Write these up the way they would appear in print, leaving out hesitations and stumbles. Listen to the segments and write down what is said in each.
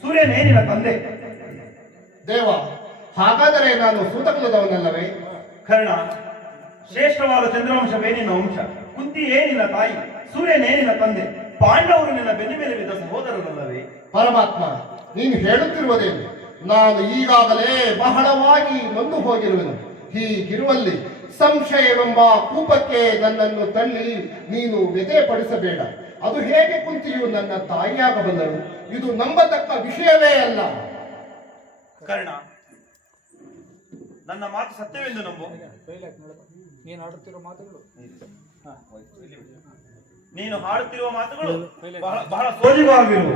ಸೂರ್ಯನೇ ನಿನ್ನ ತಂದೆ. ದೇವ, ಹಾಗಾದರೆ ನಾನು ಸೂತಕುಲದವನಲ್ಲವೇ? ಕರ್ಣ, ಶ್ರೇಷ್ಠವಾದ ಚಂದ್ರವಂಶವೇ ನಿನ್ನ ವಂಶ, ಕುಂತಿಯೇ ನಿನ್ನ ತಾಯಿ, ಸೂರ್ಯನೇ ನಿನ್ನ ತಂದೆ, ಪಾಂಡವರು ನಿನ್ನ ಬೆನ್ನ ಮೇಲೆ ಬಿದ್ದ ಸಹೋದರರಲ್ಲವೇ? ಪರಮಾತ್ಮ, ನೀನು ಹೇಳುತ್ತಿರುವುದೇನು? ನಾನು ಈಗಾಗಲೇ ಬಹಳವಾಗಿ ನೊಂದು ಹೋಗಿರುವೆನು. ಹೀಗಿರುವಲ್ಲಿ ಸಂಶಯವೆಂಬ ಕೂಪಕ್ಕೆ ನನ್ನನ್ನು ತಳ್ಳಿ ನೀನು ವ್ಯಥೆಪಡಿಸಬೇಡ. ಅದು ಹೇಗೆ ಕುಂತಿಯು ನನ್ನ ತಾಯಿಯಾಗಬಲ್ಲರು? ಇದು ನಂಬತಕ್ಕ ವಿಷಯವೇ ಅಲ್ಲ. ಕರ್ಣ, ನನ್ನ ಮಾತು ಸತ್ಯವೆಂದು ನಂಬು. ನೀನು ಹಾಡುತ್ತಿರುವ ಮಾತುಗಳು ಬಹಳ ಬಹಳ ಸೋಜಿವಾಗಿರುವು.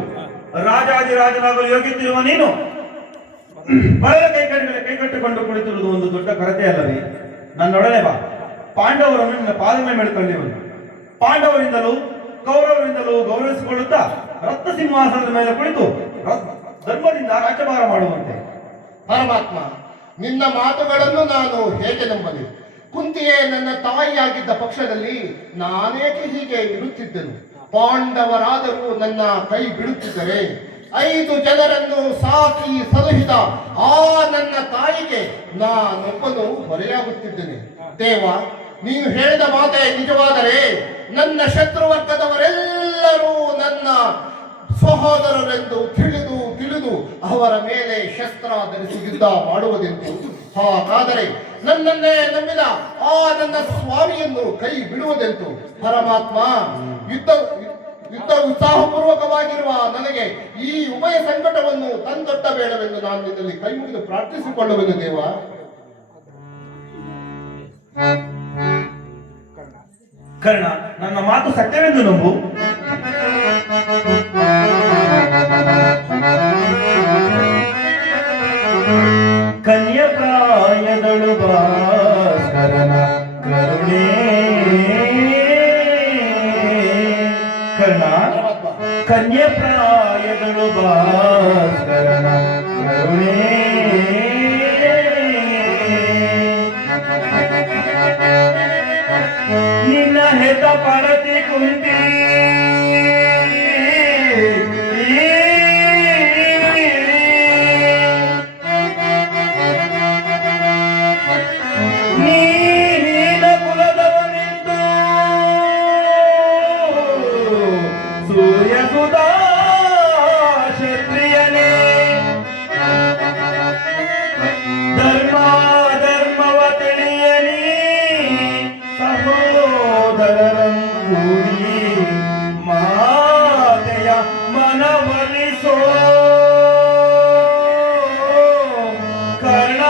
ರಾಜಾದಿರಾಜನಾಗಲು ಯೋಗಿತ್ತಿರುವ ನೀನು ಬಹಳ ಕೈಕಟ್ಟಿಕೊಂಡು ಕುಳಿತಿರುವುದು ಒಂದು ದೊಡ್ಡ ಕೊರತೆ ಅಲ್ಲವೇ? ನನ್ನೊಡನೆ ಬಾ. ಪಾಂಡವರನ್ನು ನಿನ್ನ ಪಾದಮೆ ಮೇಲೆ ತಳ್ಳಿರುವುದು. ಪಾಂಡವರಿಂದಲೂ ಕೌರವರಿಂದಲೂ ಗೌರವಿಸಿಕೊಳ್ಳುತ್ತಾ ರತ್ನ ಸಿಂಹಾಸನದ ಮೇಲೆ ಕುಳಿತು ಧರ್ಮದಿಂದ ರಾಜ್ಯಭಾರ ಮಾಡುವಂತೆ. ಪರಮಾತ್ಮ, ನಿನ್ನ ಮಾತುಗಳನ್ನು ನಾನು ಹೇಗೆ ನಂಬಲಿ? ಕುಂತಿಯೇ ನನ್ನ ತಾಯಿಯಾಗಿದ್ದ ಪಕ್ಷದಲ್ಲಿ ನಾನೇಕೆ ಹೀಗೆ ಇರುತ್ತಿದ್ದೆನು? ಪಾಂಡವರಾದರೂ ನನ್ನ ಕೈ ಬಿಡುತ್ತಿದ್ದರೆ 5 ಜನರನ್ನು ಸಾಕಿ ಸಲಹಿದ ಆ ನನ್ನ ತಾಯಿಗೆ ನಾನೊಬ್ಬನು ಹೊರೆಯಾಗುತ್ತಿದ್ದೇನೆ. ದೇವ, ನೀನು ಹೇಳಿದ ಮಾತೇ ನಿಜವಾದರೆ ನನ್ನ ಶತ್ರುವರ್ಗದವರೆಲ್ಲರೂ ನನ್ನ ಸಹೋದರರೆಂದು ತಿಳಿದು ಅವರ ಮೇಲೆ ಶಸ್ತ್ರ ಧರಿಸಿ ಯುದ್ಧ ಮಾಡುವುದೆಂದು. ಹಾಗಾದರೆ ನನ್ನನ್ನೇ ನಂಬಿದ ಆ ನನ್ನ ಸ್ವಾಮಿಯನ್ನು ಕೈ ಬಿಡುವುದೆಂತು? ಪರಮಾತ್ಮ, ಯುದ್ಧ ಉತ್ಸಾಹಪೂರ್ವಕವಾಗಿರುವ ನನಗೆ ಈ ಉಭಯ ಸಂಕಟವನ್ನು ತಂದೊಡ್ಡಬೇಡವೆಂದು ನಾನು ನಿನ್ನಲ್ಲಿ ಕೈ ಮುಗಿದು ಪ್ರಾರ್ಥಿಸಿಕೊಳ್ಳುವೆನು. ದೇವ, ಕರ್ಣ, ನನ್ನ ಮಾತು ಸತ್ಯವೆಂದು ನಂಬು. ಕನ್ಯಪ್ರಾಯದಳು ಭಾಸ್ಕರನ ಕರುಣೆ. ಕರ್ಣ, ಕನ್ಯಪ್ರಾಯದಳು ಭಾಸ್ಕರನ ಕರುಣೆ. ನಿನ್ನ ಹೆತ ಪಡತಿ ಕುಂತಿ ನೀನ ಕುಲದವನೆಂದು ಸೂರ್ಯ ಸುಧಾ ಕ್ಷತ್ರಿಯನೇ ಧರ್ಮವ ತಿಳಿಯನಿ ಸಹೋದರರಂಗೂಡಿ ಮಾತೆಯ ಮನವೊಲಿಸೋ ಕರ್ಣ.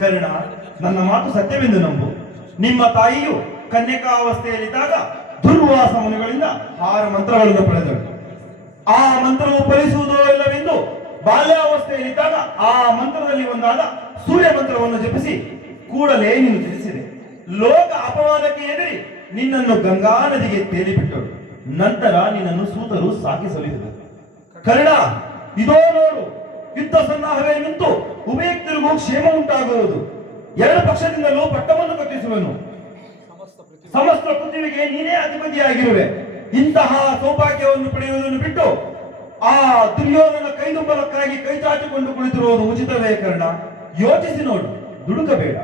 ಕರ್ಣ, ನನ್ನ ಮಾತು ಸತ್ಯವೆಂದು ನಂಬು. ನಿಮ್ಮ ತಾಯಿಯು ಕನ್ಯಕಾವಸ್ಥೆಯಲ್ಲಿದ್ದಾಗ ದುರ್ವಾಸ ಮುನಿಗಳಿಂದ 6 ಮಂತ್ರಗಳನ್ನು ಪಡೆದಳು. ಆ ಮಂತ್ರವು ಫಲಿಸುವುದೋ ಇಲ್ಲವೆಂದು ಬಾಲ್ಯಾವಸ್ಥೆಯಲ್ಲಿದ್ದಾಗ ಆ ಮಂತ್ರದಲ್ಲಿ ಒಂದಾದ ಸೂರ್ಯ ಮಂತ್ರವನ್ನು ಜಪಿಸಿ ಕೂಡಲೇ ನೀನು ಜನಿಸಿದೆ. ಲೋಕ ಅಪವಾದಕ್ಕೆ ಎದುರಿ ನಿನ್ನನ್ನು ಗಂಗಾ ನದಿಗೆ ತೇಲಿಬಿಟ್ಟಳು. ನಂತರ ನಿನ್ನನ್ನು ಸೂತರು ಸಾಕಿ ಸಲ್ಲಿಸಿದರು. ಕರ್ಣ, ಇದೋ ನೋಡು, ಯುದ್ಧ ಸನ್ನಾಹವೇ ನಿಂತು ಉಭಯಕ್ತರಿಗೂ ಕ್ಷೇಮ ಉಂಟಾಗುವುದು. 2 ಪಕ್ಷದಿಂದಲೂ ಪಟ್ಟವನ್ನು ಕಟ್ಟಿಸುವನು. ಸಮಸ್ತ ಪೃಥ್ವಿಗೆ ನೀನೇ ಅಧಿಪತಿಯಾಗಿರುವೆ. ಇಂತಹ ಸೌಭಾಗ್ಯವನ್ನು ಪಡೆಯುವುದನ್ನು ಬಿಟ್ಟು ಆ ದುರ್ಯೋಧನ ಕೈದುಂಬಲಕ್ಕಾಗಿ ಕೈ ಚಾಚಿಕೊಂಡು ಕುಳಿತಿರುವುದು ಉಚಿತವೇ? ಕರ್ಣ, ಯೋಚಿಸಿ ನೋಡು, ದುಡುಕಬೇಡ.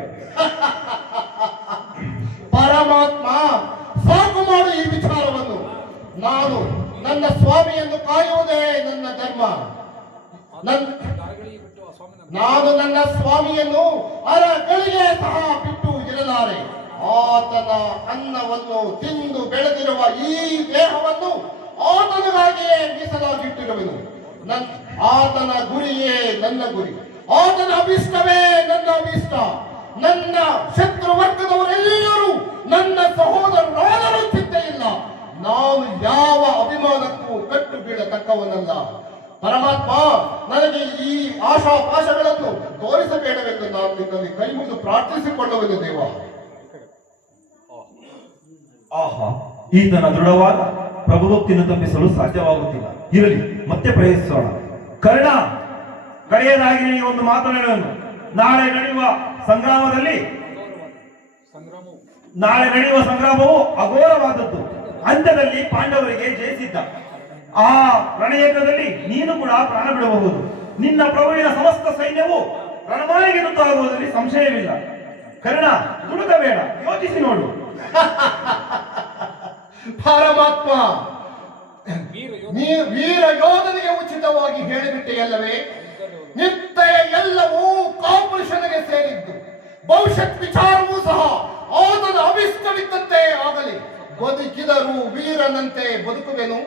ಪರಮಾತ್ಮ, ಸಾಕು ಮಾಡು ಈ ವಿಚಾರವನ್ನು. ನಾನು ನನ್ನ ಸ್ವಾಮಿಯನ್ನು ಕಾಯುವುದೇ ನನ್ನ ಧರ್ಮ. ನಾನು ನನ್ನ ಸ್ವಾಮಿಯನ್ನು ಅರಗಳಿಗೆ ಸಹ ಬಿಟ್ಟು ಇರಲಾರೆ. ಆತನ ಅನ್ನವನ್ನು ತಿಂದು ಬೆಳೆದಿರುವ ಈ ದೇಹವನ್ನು ಆತನಿಗಾಗಿಯೇ ಮೀಸಲಾಗಿಟ್ಟಿರುವೆನು. ಆತನ ಗುರಿಯೇ ನನ್ನ ಗುರಿ, ಆತನ ಅಭಿಷ್ಟವೇ ನನ್ನ ಅಭಿಷ್ಟ. ನನ್ನ ಶತ್ರುವರ್ಗದವರೆಲ್ಲರೂ ನನ್ನ ಸಹೋದರರಾದರೂ ಚಿಂತೆ ಇಲ್ಲ. ನಾನು ಯಾವ ಅಭಿಮಾನಕ್ಕೂ ಕಟ್ಟು ಬೀಳತಕ್ಕವನಲ್ಲ. ಪರಮಾತ್ಮ, ನನಗೆ ಈ ಆಶಾಪಾಶಗಳನ್ನು ತೋರಿಸಬೇಡವೆಂದು ನಾನು ನಿನ್ನಲ್ಲಿ ಕೈ ಮುಗಿದು ಪ್ರಾರ್ಥಿಸಿಕೊಳ್ಳುವೆನು. ದೇವ, ಆಹಾ, ಈತನ ದೃಢವಾದ ಪ್ರಭುಭಕ್ತಿಯನ್ನು ತಪ್ಪಿಸಲು ಸಾಧ್ಯವಾಗುತ್ತಿಲ್ಲ. ಇರಲಿ, ಮತ್ತೆ ಪ್ರಯತ್ನಿಸೋಣ. ಕರ್ಣ, ಕಡೆಯದಾಗಿ ನಿನಗೆ ಒಂದು ಮಾತು ಹೇಳುವೆನು. ನಾಳೆ ನಡೆಯುವ ಸಂಗ್ರಾಮವು ಅಘೋರವಾದದ್ದು. ಅಂತ್ಯದಲ್ಲಿ ಪಾಂಡವರಿಗೆ ಜಯಿಸಿದ್ದ. ಆ ರಣಯಜ್ಞದಲ್ಲಿ ನೀನು ಕೂಡ ಪ್ರಾಣ ಬಿಡಬಹುದು. ನಿನ್ನ ಪ್ರಭುವಿನ ಸಮಸ್ತ ಸೈನ್ಯವು ರಣಮಾಳಿಗೆ ತುತ್ತಾಗುವುದರಲ್ಲಿ ಸಂಶಯವಿಲ್ಲ. ಕರ್ಣ, ದುಡುಕಬೇಡ, ಯೋಚಿಸಿ ನೋಡು. ಪರಮಾತ್ಮ, ನೀ ವೀರ ಯೋಧನಿಗೆ ಉಚಿತವಾಗಿ ಹೇಳಿಬಿಟ್ಟೆಯಲ್ಲವೇ? ನಿತ್ಯ ಎಲ್ಲವೂ ಕಾಪುರುಷನಿಗೆ ಸೇರಿದ್ದು. ಭವಿಷ್ಯತ್ ವಿಚಾರವೂ ಸಹ ಆತನ ಅಭಿಷ್ಟವಿದ್ದಂತೆ ಆಗಲಿ. ಬದುಕಿದರೂ ವೀರನಂತೆ ಬದುಕುವೆನು,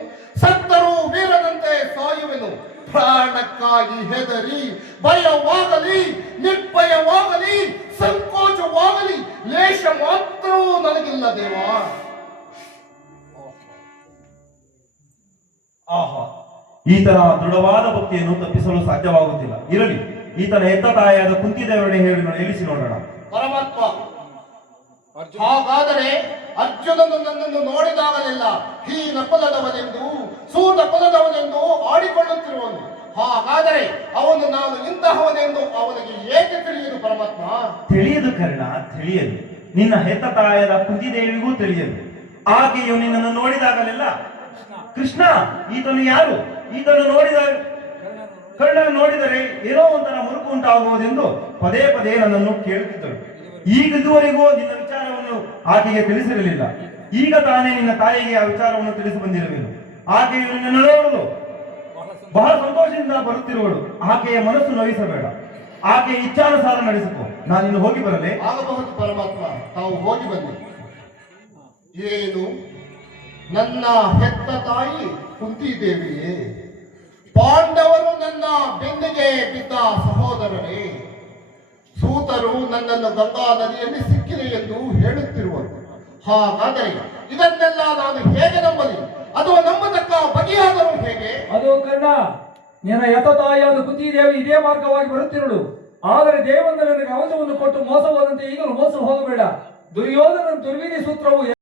ಸತ್ತರೂ ವೀರನಂತೆ ಸಾಯುವೆನು. ಪ್ರಾಣಕ್ಕಾಗಿ ಹೆದರಿ ಭಯವಾಗಲಿ, ನಿರ್ಭಯವಾಗಲಿ, ಸಂಕೋಚವಾಗಲಿ ಲೇಷ ಮಾತ್ರವೂ ನನಗಿಲ್ಲ ದೇವಾ. ಆಹಾ, ಈತನ ದೃಢವಾದ ಭಕ್ತಿಯನ್ನು ತಪ್ಪಿಸಲು ಸಾಧ್ಯವಾಗುತ್ತಿಲ್ಲ. ಇರಲಿ, ಈತನ ಎತ್ತ ತಾಯಿಯಾದ ಕುಂತಿದೇವರೇ ಹೇಳಿ ಎಳಿಸಿ ನೋಡೋಣ. ಪರಮಾತ್ಮ, ಹಾಗಾದರೆ ಅರ್ಜುನನು ನನ್ನನ್ನು ನೋಡಿದಾಗಲೆಲ್ಲ ಹೀನ ಕುಲದವನೆಂದು, ಸೂತ ಕುಲದವನೆಂದು ಆಡಿಕೊಳ್ಳುತ್ತಿರುವನು. ಹಾಗಾದರೆ ಅವನು ನಾನು ಇಂತಹವನೆಂದು ಅವನಿಗೆ ಏಕೆ ತಿಳಿಯದು ಪರಮಾತ್ಮ? ತಿಳಿಯದು ಕರ್ಣ, ತಿಳಿಯದು. ನಿನ್ನ ಹೆತ್ತ ತಾಯದ ಕುಂತಿದೇವಿಗೂ ತಿಳಿಯದು. ಆಕೆಯು ನಿನ್ನನ್ನು ನೋಡಿದಾಗಲೆಲ್ಲ ಕೃಷ್ಣ, ಈತನು ಯಾರು? ಈತನು ಕರ್ಣನ ನೋಡಿದರೆ ಏನೋ ಒಂಥರ ಮುರುಕು ಉಂಟಾಗುವುದೆಂದು ಪದೇ ಪದೇ ನನ್ನನ್ನು ಕೇಳುತ್ತಿದ್ದಳು. ಇದುವರೆಗೂ ನಿನ್ನ ವಿಚಾರವನ್ನು ಆಕೆಗೆ ತಿಳಿಸಿರಲಿಲ್ಲ. ಈಗ ತಾನೇ ನಿನ್ನ ತಾಯಿಗೆ ಆ ವಿಚಾರವನ್ನು ತಿಳಿಸಿ ಬಂದಿರುವೆನು. ಆಕೆಯು ನಿನ್ನನ್ನು ನೋಡಲು ಬಹಳ ಸಂತೋಷದಿಂದ ಬರುತ್ತಿರುವಳು. ಆಕೆಯ ಮನಸ್ಸು ನೋಯಿಸಬೇಡ. ಆಕೆಯ ಇಚ್ಛಾನುಸಾರ ನಡೆಸಿಕೊ. ನಾನಿನ್ನು ಹೋಗಿ ಬರಲೇ? ಆಗಬಹುದು ಪರಮಾತ್ಮ, ತಾವು ಹೋಗಿ ಬನ್ನಿ. ಏನು, ನನ್ನ ಹೆತ್ತ ತಾಯಿ ಕುಂತಿದೇವಿಯೇ? ಪಾಂಡವರು ನನ್ನ ಬೆನ್ನಿಗೆ ಬಿದ್ದ ಸಹೋದರರೇ? ಸೂತರು ನನ್ನನ್ನು ಗಂಗಾ ನದಿಯಲ್ಲಿ ಸಿಕ್ಕಿದೆ ಎಂದು ಹೇಳುತ್ತಿರುವರು. ಹಾಗಾದರೆ ಇದನ್ನೆಲ್ಲ ನಾನು ಹೇಗೆ ನಂಬಲಿ? ಅದು ನಂಬತಕ್ಕ ಬಗೆಯಾದರೂ ಹೇಗೆ? ಅದು ಕರ್ಣ, ನಿನ್ನ ಯತ ತಾಯಿಯಾದ ಕುಂತಿದೇವಿ ಇದೇ ಮಾರ್ಗವಾಗಿ ಬರುತ್ತಿರುಳು. ಆದರೆ ದೇವೇಂದ್ರನಿಗೆ ಅವಧವನ್ನು ಕೊಟ್ಟು ಮೋಸ ಹೋದಂತೆ ಈಗಲೂ ಮೋಸ ಹೋಗಬೇಡ. ದುರ್ಯೋಧನ ದುರ್ವಿಧಿ ಸೂತ್ರವು